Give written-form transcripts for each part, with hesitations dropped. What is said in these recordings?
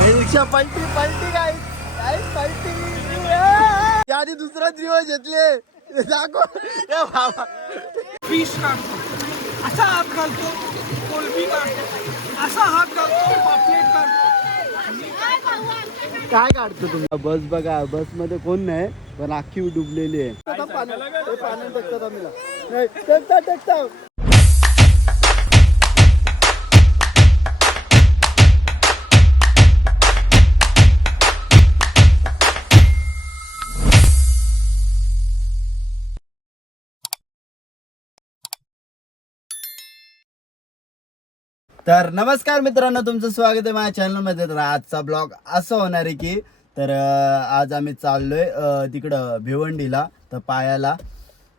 रिक्षा पलटी पलटी काय पलटी आधी दुसरा दिवस घेतले दाखव बाबा. फिश काढतो असा हात घालतो, कोलंबी काढतो असा हात घालतो, पापलेट काढतो. काय काढतो तुम्ही? बस बघा, बस मध्ये कोण नाही पण अख्खी डुबलेली आहे. पाण्यात टाकतात आम्ही टाकता. तर नमस्कार मित्रांनो, तुमचं स्वागत आहे माझ्या चॅनलमध्ये. तर आजचा ब्लॉग असं होणार आहे की तर आज आम्ही चाललोय तिकडं भिवंडीला, तर पायाला.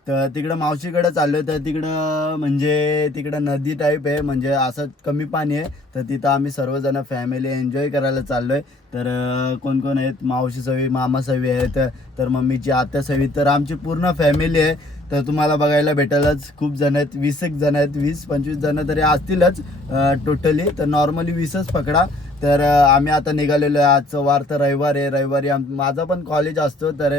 तर तिकडं मावशीकडे चाललोय. तर तिकडं म्हणजे तिकडं नदी टाईप आहे, म्हणजे असं कमी पाणी आहे. तर तिथं आम्ही सर्वजण फॅमिली एन्जॉय करायला चाललोय. तर कोण कोण आहेत? मावशी सवी, मामा सवी आहेत, तर मम्मीची आत्या सवी, तर आमची पूर्ण फॅमिली आहे. तर तुम्हाला बघायला भेटायलाच खूप जण आहेत, 20 जण आहेत, 20-25 जण तरी असतीलच टोटली. तर नॉर्मली 20च पकडा. तर आम्ही आता निघालेलो आहे. आजचं वार तर रविवार आहे. रविवारी माझं पण कॉलेज असतो, तर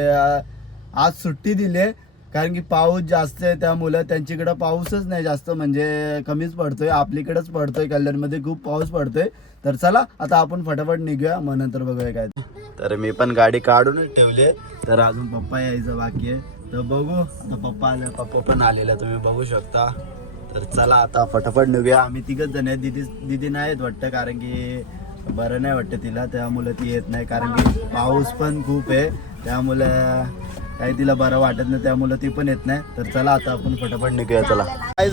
आज सुट्टी दिली आहे कारण की पाऊस जास्त आहे. त्यामुळं त्यांच्याकडं पाऊसच नाही जास्त, म्हणजे कमीच पडतोय. आपलीकडेच पडतोय, कल्याणमध्ये खूप पाऊस पडतोय. तर चला आता आपण फटाफट निघूया, मग नंतर बघूया काय. तर मी पण गाडी काढूनच ठेवली आहे. तर अजून पप्पा यायचं बाकी आहे. तर बघू आता पप्पा आले. पप्पा पण आलेला तुम्ही बघू शकता. तर चला आता फटाफट निघूया. आम्ही तिघच जण आहेत. दिदी नाही येत वाटतं, कारण की बरं नाही वाटतं तिला, त्यामुळे ती येत नाही. कारण की पाऊस पण खूप आहे, त्यामुळे काही तिला बरं वाटत नाही, त्यामुळे ती पण येत नाही. तर चला आता आपण फटाफट निघूया. चला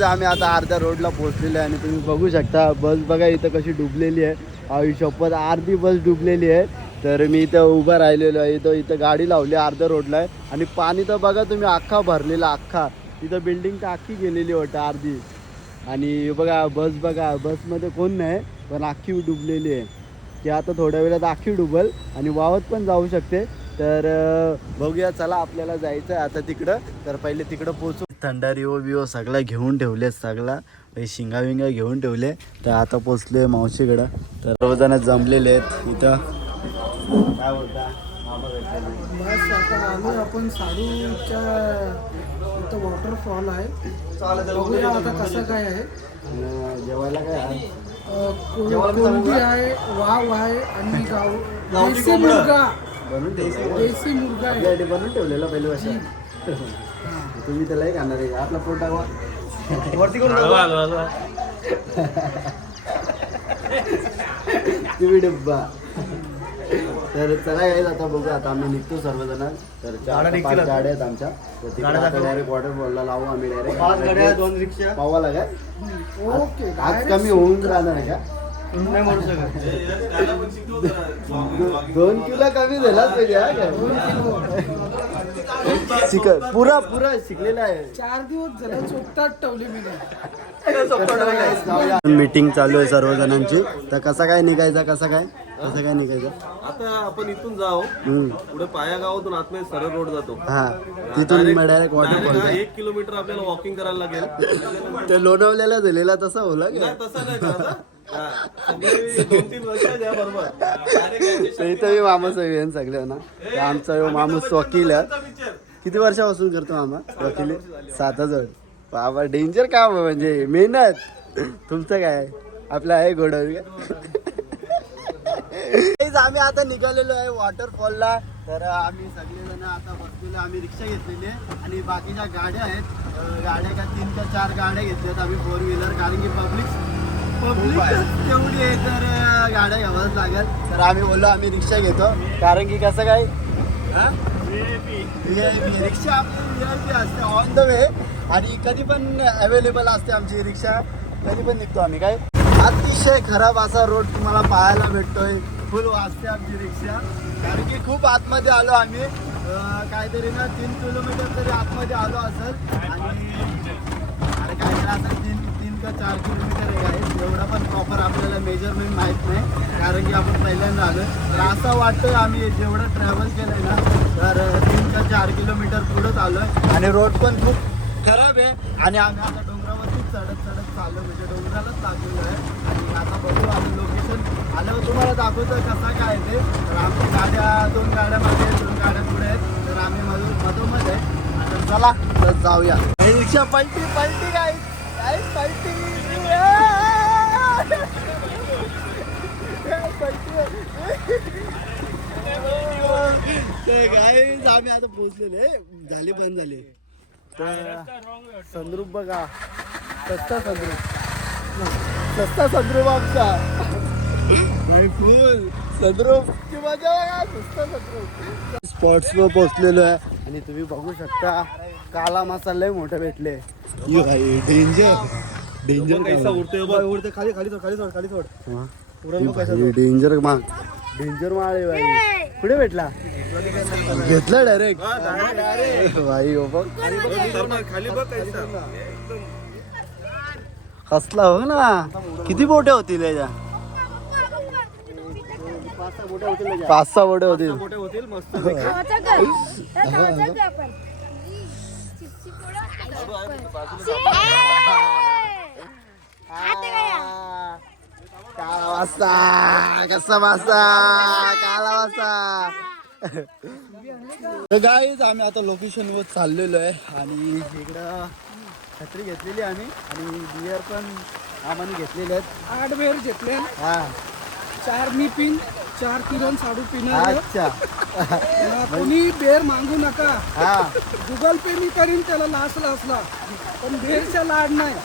आम्ही आता अर्ध्या रोडला पोहोचलेलो आहे आणि तुम्ही बघू शकता बस बघा इथं कशी डुबलेली आहे. आयुष्यपत अर्धी बस डुबलेली आहे. तर मी इथं उभं राहिलेलो आहे. इथं गाडी लावली अर्ध्या रोडला आहे आणि पाणी तर बघा तुम्ही अख्खा भरलेला, अख्खा. तिथं बिल्डिंग तर अख्खी गेलेली वाटतं अर्धी. आणि बघा बस बघा, बसमध्ये कोण नाही पण अख्खी डुबलेली आहे. की आता थोड्या वेळात अख्खी डुबल आणि वावत पण जाऊ शकते. तर बघूया, चला आपल्याला जायचं आहे आता तिकडं. तर पहिले तिकडं पोहोचू. थंडा रिओ सगळं घेऊन ठेवले, सगळा शिंगा विंगा घेऊन ठेवले. तर आता पोचले मावशीकडं. तर सर्वजण जमलेले आहेत इथं. काय बोलता बस आता आलो आपण साडूच्या इथं वॉटरफॉल आहे. बघूया आता कसं काय आहे. जेवायला काय आहे? कोलंबी आहे, वाव आहे आणि देसी मुर्गा. देसी मुर्गा आहे, बनवून ठेवलेला पहिल्या वर्षात. तुम्ही त्याला एक आणणार आहे आपला पोट टाकवा वरती करून तुम्ही डब्बा. तर चला यायच आता बघू. आता आम्ही निघतो सर्वजण. तर 4-5 गाड्या आहेत आमच्या. तर तिकडे डायरेक्ट वॉटरफॉलला लावू आम्ही. डायरेक्ट 5 गाड्या 2 रिक्षा पावाला काय. ओके, आज कमी होऊन राहणार आहे का? नाही म्हणू शकत. 2 किलो कमी झालाच पाहिजे. पुरा शिकलेला आहे. 4 दिवस झाले चोपटात ठेवले मी. मीटिंग चालू आहे सर्वजणांची. तर कसं काय निघायचं आता आपण इथून जाऊ पुढे पाया गावातून आतमध्ये सरळ रोड जातो. हा, तिथून डायरेक्ट वॉटरफॉल. 1 किलोमीटर आपल्याला वॉकिंग करायला लागेल. ते लोणावल्याला झालेला तसा होला की तसं नाही करायचं. 2-3 वर्ष द्या बरोबर. इथं मी मामा सगळे सगळे ना. आमचा माणूस वकील आहे. किती वर्षापासून करतो मामा वकिली? 7 बाबा डेंजर काम आहे, म्हणजे मेहनत. तुमचं काय आपलं आहे घोडं. आम्ही आता निघालेलो आहे वॉटरफॉलला. तर आम्ही सगळेजण आता बसलेलो. आम्ही रिक्षा घेतलेली आहे आणि बाकीच्या गाड्या आहेत. गाड्या का 3 का 4 गाड्या घेतल्यात आम्ही 4 व्हीलर, कारण की पब्लिक तेवढी आहे. तर गाड्या घ्यावाच लागेल. तर आम्ही बोललो आम्ही रिक्षा घेतो, कारण की कसं काय रिक्षा आपली VIP असते ऑन द वे, आणि कधी पण अवेलेबल असते आमची रिक्षा. कधी पण निघतो आम्ही. काय अतिशय खराब असा रोड तुम्हाला पाहायला भेटतोय. फुल वाजते आमची रिक्षा, कारण की खूप आतमध्ये आलो आम्ही. काहीतरी ना 3 किलोमीटर तरी आतमध्ये आलो असेल. आणि अरे काहीतरी असं 3 का 4 किलोमीटर आहे guys. एवढा पण प्रॉपर आपल्याला मेजरमेंट माहित नाही, कारण की आपण पहिल्यांदा आलोय. तर असं वाटतंय आम्ही जेवढं ट्रॅव्हल केलंय ना, तर 3 का 4 किलोमीटर पुढंच आलोय आणि रोड पण खूप खराब आहे. आणि आम्ही आता डोंगरावरती चढत चाललो, म्हणजे डोंगरालाच लागलेलो आहे. आणि आता बघू आम्ही लोकेशन आल्यावर तुम्हाला दाखवतो कसा काय ते. तर आमच्या गाड्या 2 गाड्या मागे आहेत, 2 गाड्या पुढे आहेत. तर आम्ही मधोमध आहे. आता चला तर जाऊया. रिक्षा पलटी काय पलटी गाईज आम्ही आता पोहोचलेले, झाली बंद झाली. संद्रूप बघा, सस्ता संद्रूप आमचा फुल संद्रूपची मजा बघा, सस्ता संद्रूप. स्पॉट्सवर पोहोचलेलो आहे आणि तुम्ही बघू शकता काला मसाला लय मोठे भेटले. डेंजर कैसा उडते खाली सोड डेंजर माळ आहे भाई. कुठे भेटला? घेतला डायरेक्ट भाई. हो बघ खाली बघ कैसा हसला हो ना. किती बोटे होतील याच्या? 5-6 बोटे होतील. मोठे होतील मस्त. काला वासा कसा वासा काला वासा. तर गाईज आम्ही आता लोकेशन वर चाललेलो आहे आणि इकडं छत्री घेतलेली आम्ही आणि बियर पण आम्हाला घेतलेले आहेत. 8 बेर घेतले. हा 4 मी पिन, 4 किरण साडू पिन. अच्छा. कोणी बेर मागू नका. हा गुगल पे मी करीन त्याला लासला, पण बेरच्या लाड नाही.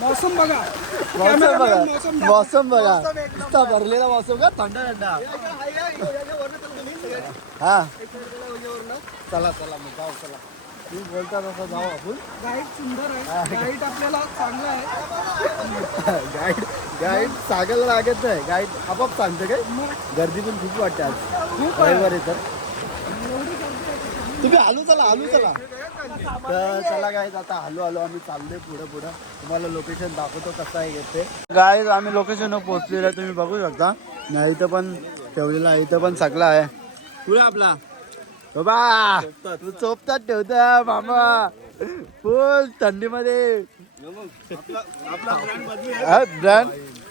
मौसम बघा, मौसम बघा नुसता भरलेला मौसम का थंड. हा चला मग जाऊ. चला तुम्ही बोलता तसं जाऊ आपण. गाईड सुंदर आहे, गाईड आपल्याला चांगला आहे. गाईड सांगायला लागत नाही, गाईड आपोआप सांगते. काय गर्दी पण खूप वाटते आज, खूप रविवार आहे तर. तुम्ही आलू चला. तर चला गाईज आता आलो आम्ही चाललोय पुढं. तुम्हाला लोकेशन दाखवतो कसं आहे ते. गाईज आम्ही लोकेशनवर पोहोचलेलो आहे, तुम्ही बघू शकता. नाही इथं पण ठेवलेलं आहे, इथं पण सगळं आहे. पुढे आपला बाबा तू चोपतात ठेवता मामा फुल थंडीमध्ये. ब्रँड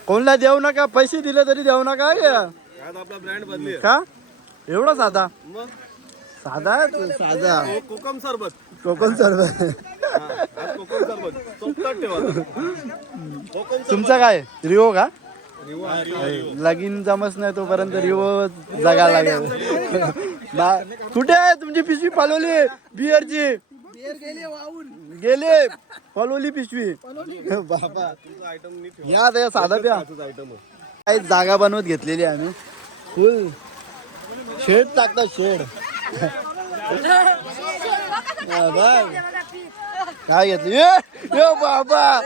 कोणला देऊ नका, पैसे दिले तरी देऊ नका. आपला ब्रँड बदली का एवढा साधा कोकम सरबत. कोकण सरबत. कोकम सरबत चोपतात ठेवा. तुमचा काय रिओ का? लगीन जमच नाही तोपर्यंत रिओ जगा लागेल. कुठे आहे तुमची पिशवी? पलवली बिअरची गेले पलवली पिशवी. बाबा या ते साधा प्या. काही जागा बनवत घेतलेली आम्ही. फुल शेड टाकतात शेड. काय घेतली बाबा?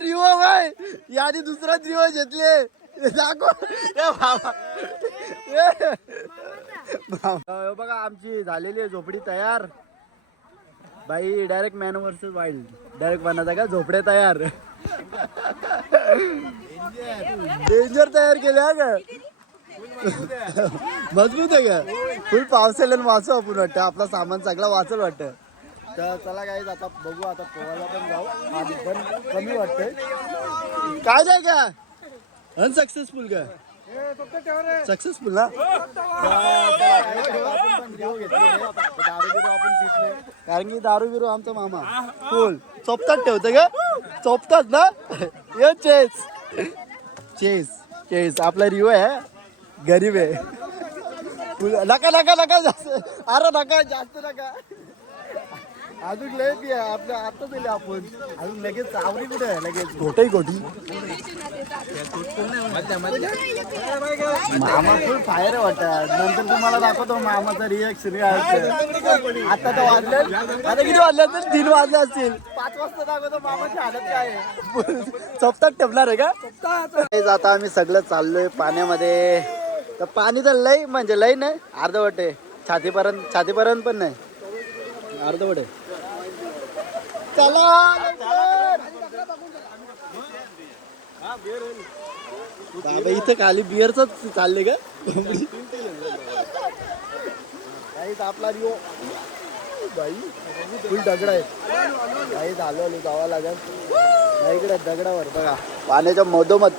रिओ भाई यादी दुसरा रिओ घेतले दाखव बाबा. बघा आमची झालेली आहे झोपडी तयार. बाई direct man versus wild direct बनायचा का झोपड्या तयार. डेंजर तयार केल्या का? मजबूत आहे का? फुल पावसाला वाचू आपण वाटतं. आपला सामान सगळा वाचल वाटतं. तर चला गाईज आता बघू. आता पोहायला पण जाऊ. आधी पण कमी वाटतंय. काय नाही का अनसक्सेसफुल का सक्सेसफुल ना. कारण की दारू बिरू आमचा मामा फुल चोपतात ठेवतं का? चोपतात ना. ये चेस आपला रिओ आहे. गरीब आहे. नका जास्त. अरे नका जास्त नका. अजून लय पी आपल्या आता दिले आपण. अजून लगेच आवडी कुठे आहे? लगेच गोटी मामा फुल फायर वाटतात. नंतर तुम्हाला दाखवतो मामाचा रिएक्शन. आता तर वाजले, आता किती वाजले? तर 3 वाजले असतील. 5 वाजता दाखवतो मामाची हालत काय आहे. चपतात ठेवणार आहे का? आता आम्ही सगळं चाललोय पाण्यामध्ये. तर पाणी तर लय म्हणजे लय नाही, अर्धवट आहे. छातीपर्यंत पण नाही, अर्धवट आहे. चला बाबा इथं खाली बिअरच चालले का काहीच आपला रिओ बाई फुल दगड आहे काही झालं जावं लागेल इकडे दगडावर बघा पाण्याच्या मधोमध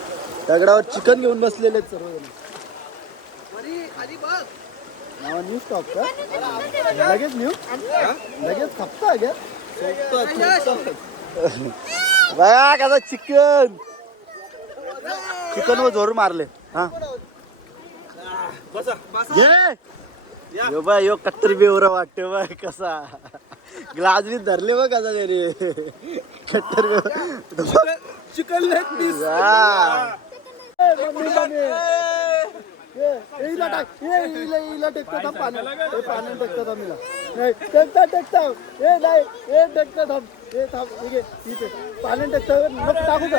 दगडावर चिकन घेऊन बसलेले आहेत सर्वजण न्यू स्टॉक का लगेच न्यू लगेच खपता घ्या बघा कसा चिकन चिकन वर जोर मारले हा यो बाय यो कट्टर बेवरा वाटते बाय कसा ग्लास बी धरले बघ कसा तरी कट्टर चिकन लेग पीस इला टेकतो थांब पाण्यात टेकतो थांब मिला नाही टेकता ए नाही ए टेकतो थांब ए थांब ठीक आहे पाण्यात टेकतो मग टाकू का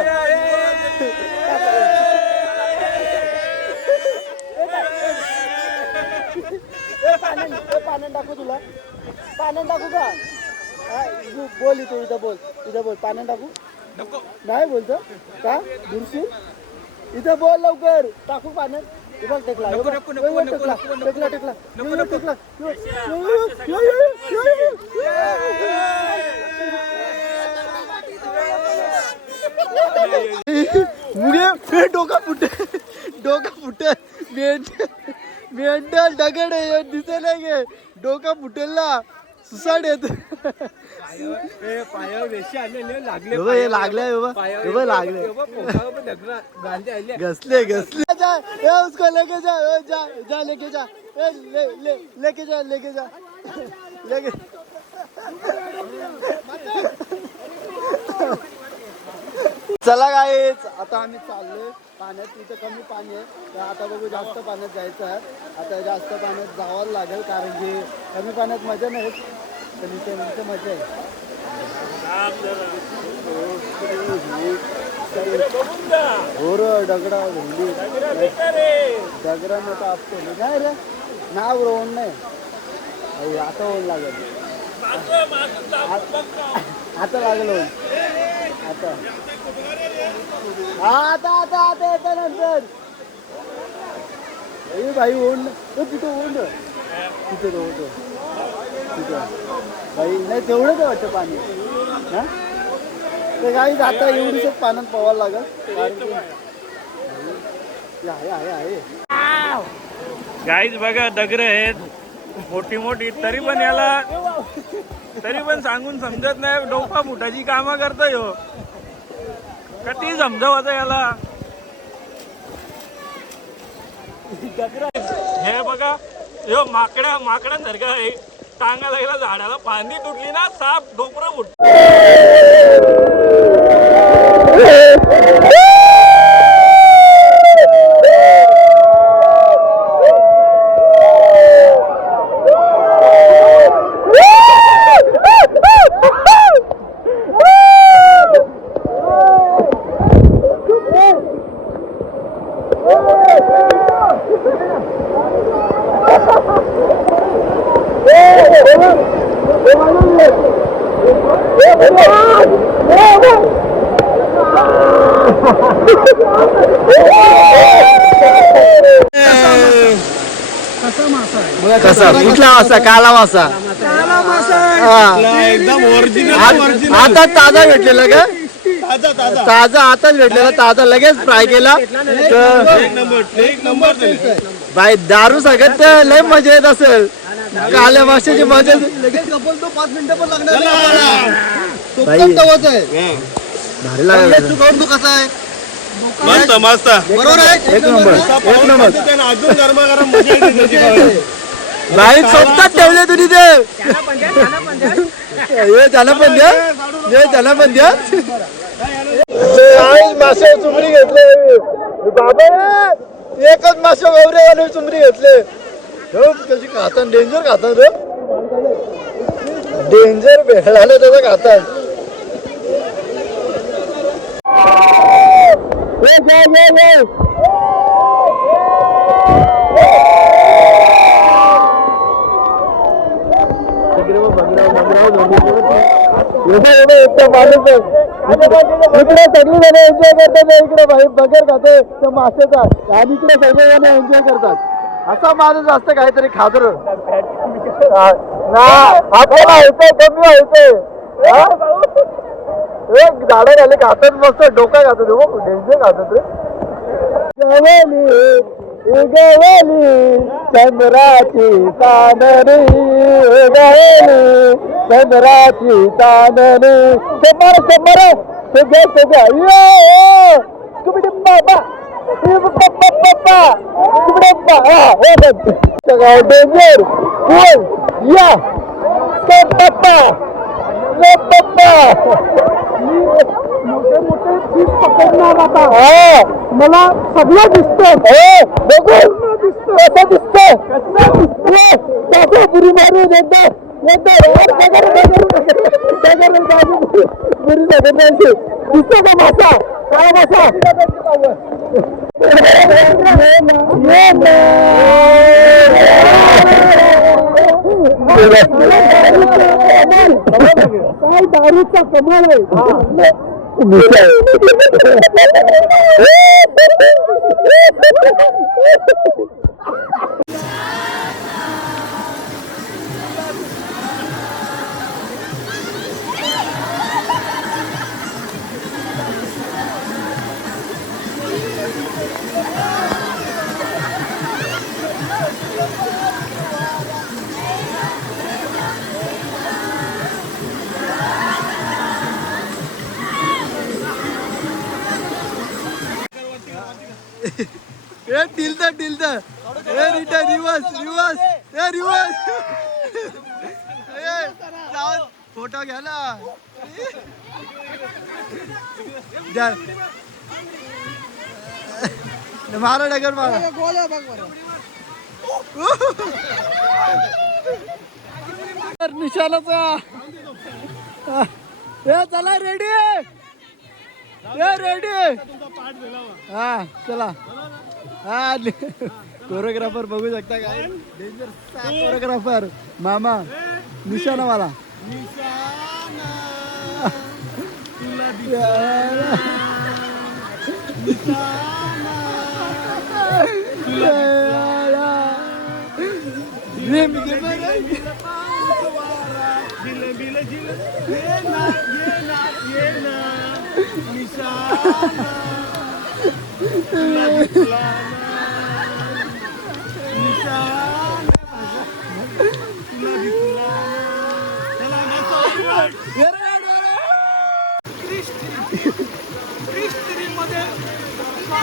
पाण्यात टाकू तुला पाण्यात टाकू का बोल इथं बोल पाण्यात टाकू नाही बोलतो का दुरशी इथं बोल लवकर टाकू पाण्यात बघ टेकला डोका फुटे मेंढल दगड दिसे नाही गे डोका फुटेल ना सुसाट येत लागले घसले उसको लेके जा लेके जा लेके जा चला गाईच आता आम्ही चाललोय पाण्यात तिथं कमी पाणी आहे तर आता बघू जास्त पाण्यात जायचं आहे आता जास्त पाण्यात जावं लागेल कारण की कमी पाण्यात मजा नाही तर इथे मजा आहे हो र दगडा भेंडी दगडानं तर आपतो नाही रे नाव रोवण नाही आता होऊन लागेल आता लागेल होऊन आता येतं नंतर भाई ओढ तिथं ओढ तिथं होतो तिथं भाई नाही तेवढंच वाटतं पाणी हा ते काही आता एवढीच पाण्यात पवायला लागल कारण की आहे गाईज बघा दगड आहेत मोठी तरी पण सांगून समजत नाही डोका फुटाची कामं करतोय हो कधी समजावं याला हे बघा यो माकडासारखं आहे टांगा लागला झाडाला फांदी तुटली ना साप डोकरं फुट कसा कुठला मासा काला मासा एकदम ओरिजिनल आता ताजा भेटलेला का ताजा आताच भेटलेला ताजा लगेच फ्राय केला एक नंबर बाई दारू सगळ्यात लय मजा येत असेल काल्या माशाची मजा लगेच आपण तो 5 मिनिटं पण लागणार भारी लागला कसा आहे मस्त बरोबर आहे एक नंबर अजून गरमागरम मजा येते बाई स्वतः ठेवले तुम्ही ते त्याला पण द्या मासे चुमरी घेतले बाबा एकच मासे गौरे आणि चुमरी घेतले कशी खातात डेंजर खातात डेंजर भेळाले त्याचं खातात इकडे सगळी जण एन्जॉय करतात, इकडे भाई बगर खाते त्या माशाचा आणि इकडे सगळे जण एन्जॉय करतात. असा माणूस असतं काहीतरी खातर आपल्याला व्हायचंय, कमी व्हायचंय. एक झाडं खाली खातात, मस्त डोका खातात, डेंजर खातात रे. गवली गवली चंद्राची चांदणी, गवली चंद्राची चांदणी. शंभर शंभर सगळ्या सगळ्या कुबडी बाबा डेंजर या पप्पा मोठे मोठे फिश पकडणार आता. मला सगळं दिसतं, बघून दिसतं, कसं दिसतं, कसं बुरी मारून एकदा बुरी दिसतो का मासा, काय मासा. काय दारूचा कमाल आहे. फोटो घ्या ना. मारा डगर मारा. निशाणाचा चला रेडी रेडी. हा चला. हा कोरिओग्राफर बघू शकता काय डेंजर कोरिओग्राफर मामा निशाणा वाला.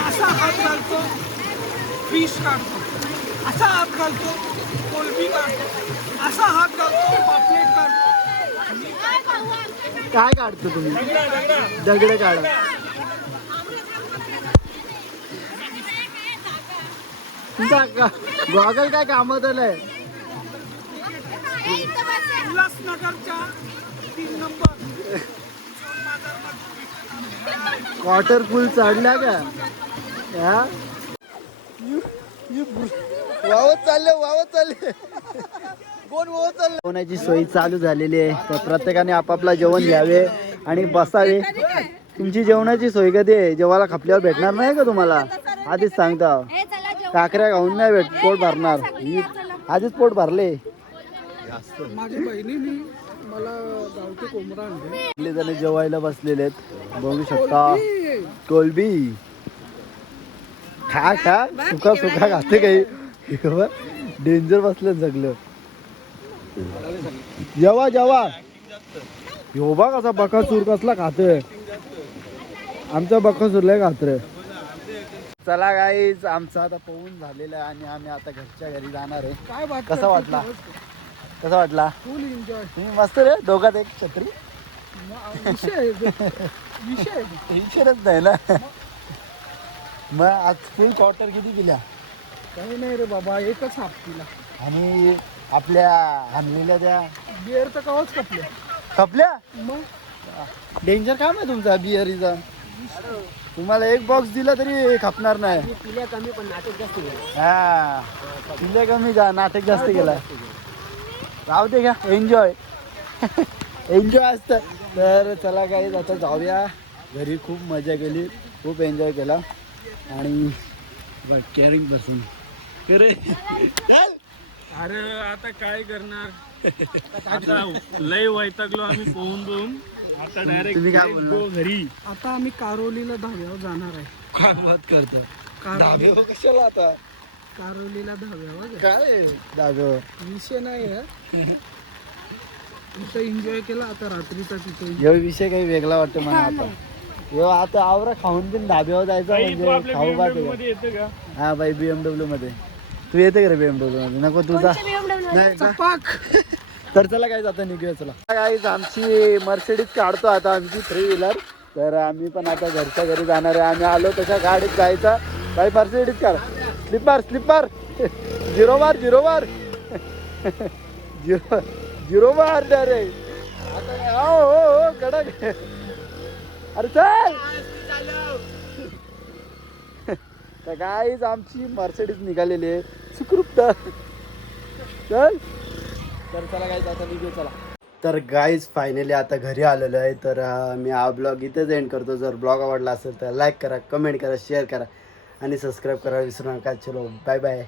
असा हात घालतो, फिश काढतो, असा हात घालतो, कोलबी काढतो, असा हात घालतो, पापलेट काढतो. काय काढतो तुम्ही? दगड काढा. तुमचा गॉगल काय कामात आलंय? उल्हासनगरच्या 3 नंबर वॉटर पूल चढल्या का? वावत चालले कोण वावत चालले. जेवणाची सोय चालू झालेली आहे, तर प्रत्येकाने आपापला जेवण घ्यावे आणि बसावे. तुमची जेवणाची सोय कधी आहे? जेवायला खपल्यावर भेटणार नाही का तुम्हाला? आधीच सांगता, काकऱ्या खाऊन नाही पोट भरणार. आधीच पोट भरले. माझ्या बहिणीने मला गावठी कोंबडा आणले. आपले जण जेवायला बसलेले आहेत, बघू शकता. कोलबी खा खा सुका सुका खाते काही. डेंजर बसलं जगलं. जेवा जेवा. हो बा कसा बकासूर कसला खातोय. आमचा बकासूर लय खात. चला गाईज, आमचा आता पोहून झालेला आहे आणि आम्ही आता घरच्या घरी जाणार आहे. काय बात कसा वाटला? कसा वाटला? फुल एन्जॉय. तुम्ही मस्त रे, दोघात एक छत्री. विषयच नाही ना. मग आज फुल क्वार्टर किती दिल्या? काही नाही रे बाबा, एकच हाफ पिला. आणि आपल्या आणलेल्या त्या बिअर तर कवाच कपले. खपल्या. मग डेंजर काम आहे तुमचा बिअरीचा. तुम्हाला एक बॉक्स दिला तरी खपणार नाही. पिल्या कमी पण नाटक जास्त केलं. हा पिल्या कमी का नाटक जास्त केला. राहू दे का, एन्जॉय. एन्जॉय असतं. तर चला काही आता जाऊया घरी. खूप मजा केली, खूप एन्जॉय केला आणि कॅरिंग बसून अरे आता काय करणार आता लय वैतागलो आम्ही पोहून आता डायरेक्ट तुम्ही काय बोलणार? घरी. आता आम्ही कारोलीला धाब्यावर जाणार आहे. काय बात करतो? कारोली कशाला आता? कारोलीला धाब्यावर काय दागो विषय नाही आहे. इथं एन्जॉय केला आता रात्रीचा तिथे. यो विषय काही वेगळा वाटतो मला आता. यो आता आवरा खाऊन पण धाब्यावर जायचं आई, तू म्हणजे आपल्या खाऊ बात BMW मध्ये येतं का? हा बाई BMW मध्ये. तू येते का रे BMW मध्ये? नको तुझा नाही का? पाक तर चला काय आता निघूया. चला गाईज आमची मर्सिडीज काढतो आता, आमची 3 व्हीलर. तर आम्ही पण आता घरच्या घरी जाणार आहे. आम्ही आलो तशा गाडीत जायचा. काही मर्सिडीज काढ. स्लिपर 0 बार 0 बार डायरेक्ट. आता हो कडक. अरे चल. तर गाईज आमची मर्सिडीज निघालेली आहे सुखरूप. चल तर चला गाईज आता निघू. चला तर गाईज फायनली आता घरी आलेलो आहे. तर मी हा ब्लॉग इथेच एंड करतो. जर ब्लॉग आवडला असेल तर लाईक करा, कमेंट करा, शेअर करा आणि सबस्क्राईब करा विसरू नका. चलो बाय बाय.